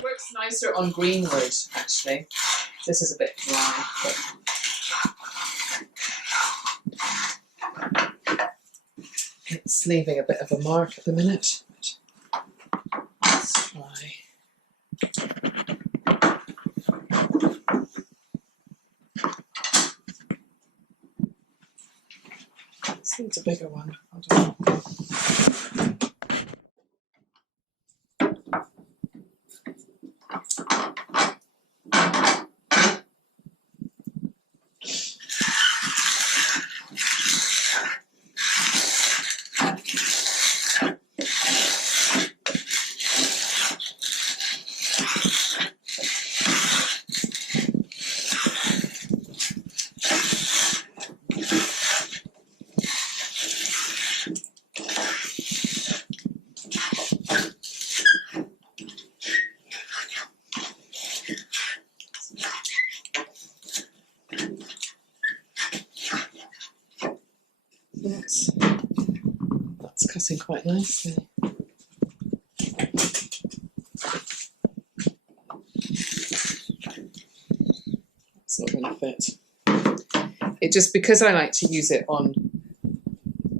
Works nicer on green wood, actually. This is a bit dry, but it's leaving a bit of a mark at the minute. Let's try. This needs a bigger one. Hold on. Yes, that's cutting quite nicely. That's not going to fit. It just, because I like to use it on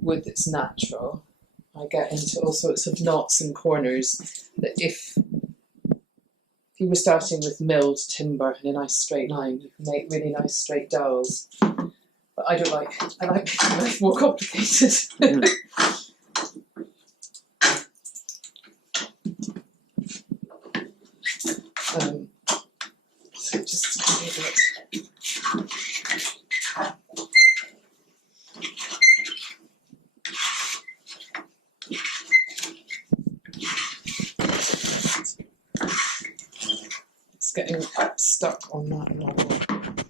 wood that's natural, I get into all sorts of knots and corners that if you were starting with milled timber in a nice straight line, you can make really nice straight dowels. But I don't like, I like life more complicated. So just a little bit. It's getting stuck on that level.